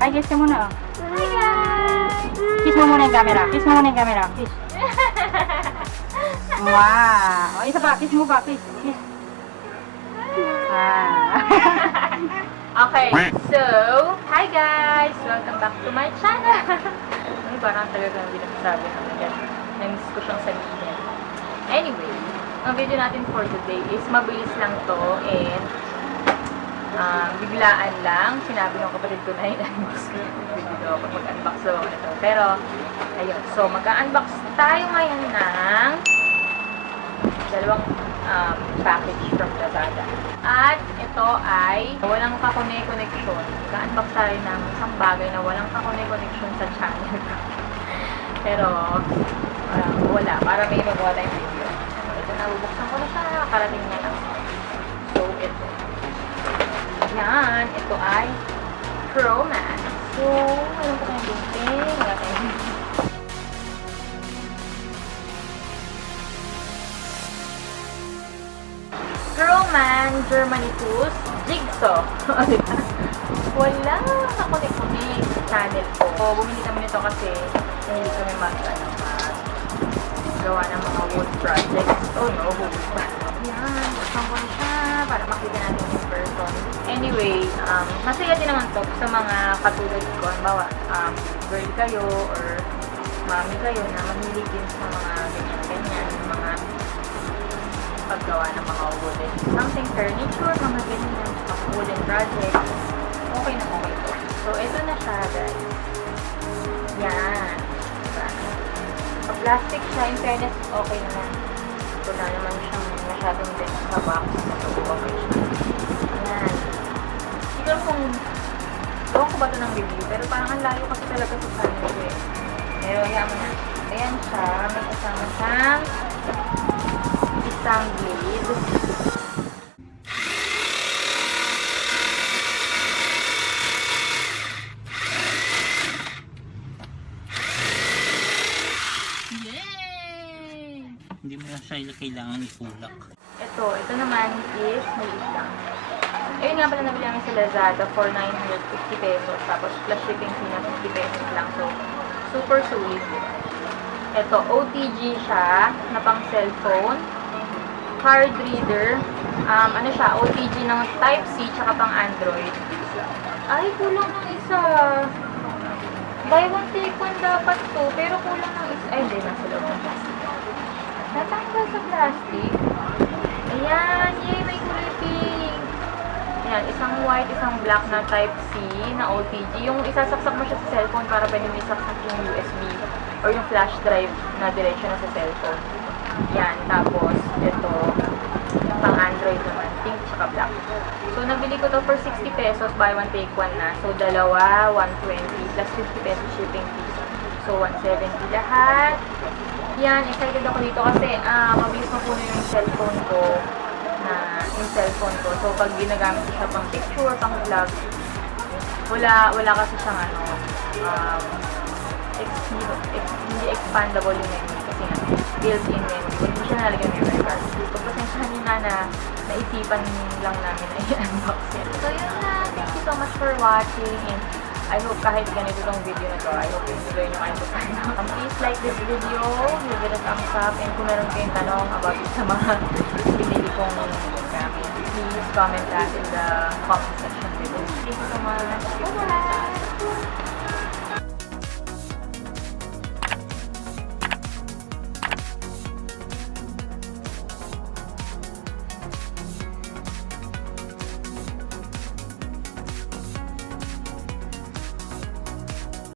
Ay, kiss ka muna. Hi guys! Kiss mo muna yung camera. Kiss mo muna yung camera. Kiss. Wow! O, isa pa. Kiss mo pa. Kiss. Kiss. Okay, so, hi guys! Welcome back to my channel! Ay, parang talaga hindi nagsasabi naman yan. Namiss ko siyang sabihin. Anyway, ang video natin for today is mabilis lang to and biglaan lang. Sinabi ng kapatid ko na i-unbox ko yung video pag mag-unbox so ito. Pero, ayun. So, mag-unbox tayo ngayon ng dalawang package from Lazada. At ito ay walang kakone-connection. Mag-unbox tayo ng isang bagay na walang kakone-connection sa channel. Pero, wala. Para may magawa tayong video. Ito na, bubuksan ko na siya. Karating niya lang. So, ito. Yan. Ito ay Chromat. So, meron ko tayong bumping. Wala tayong Roman Germany Tools Jigsaw. Wala kakunik-kunik sa channel ko. So, bumili kami nito kasi hindi kami gawa ng mga wood projects. Oh no, wood pa. Yan, buksan ko na siya para makita natin yung person. Anyway, masaya din naman to sa mga katulad ko. Halimbawa, girl kayo or mommy kayo na mahilig din sa mga ganyan-ganyan, mga paggawa ng mga wooden something furniture, mga ganyan, mga wooden projects. Okay na okay to. So, ito na siya, guys. Yan. Diba? Pag-plastic siya, in fairness, okay naman. Ito na naman siyang masyadong din sa box. So, okay siya. Yan. Siguro kung ewan ko ba ito ng review, pero parang ang layo kasi talaga sa channel eh. Pero, yan mo na. Ayan siya. May kasama siyang isang blade. Yay! Hindi mo na siya kailangan itulak. Ito naman is maliit lang. Ayun nga pala nabili namin sa Lazada for 950 pesos. Tapos plus shipping fee na 50 pesos lang. So, super sulit. Ito, OTG siya na pang cellphone. Card reader. Ano siya, OTG ng Type-C tsaka pang Android. Ay, kulang ng isa. Buy one, take one dapat to. Pero kulang ng isa. Ay, hindi. Nasa loob ng plastic. Natanggal sa plastic. Ayan. Yay, may kulay pink. Ayan, isang white, isang black na Type-C na OTG. Yung isasaksak mo siya sa cellphone para pwede mo isaksak yung USB or yung flash drive na diretso na sa cellphone. Yan, tapos ito pang Android naman, pink tsaka black. So, nabili ko to for 60 pesos, buy one take one na. So, dalawa, 120 plus 50 pesos shipping fee. So, 170 lahat. Yan, excited ako dito kasi mabilis mapuno yung cellphone ko So, pag ginagamit ko siya pang picture, pang vlog, wala kasi siyang hindi expandable yung memory kasi nga built-in memory. Hindi siya nalagyan ng memory card. So, pasensyahan nyo na naisipan lang namin na i-unbox yan. So, yun na. Thank you so much for watching and I hope kahit ganito tong video na to, I hope you enjoy nyo kahit paano. Please like this video, give it a thumbs up, and kung meron kayong tanong about sa mga pinili kong gamit, please comment that in the comment section below. Thank you so much. Bye-bye!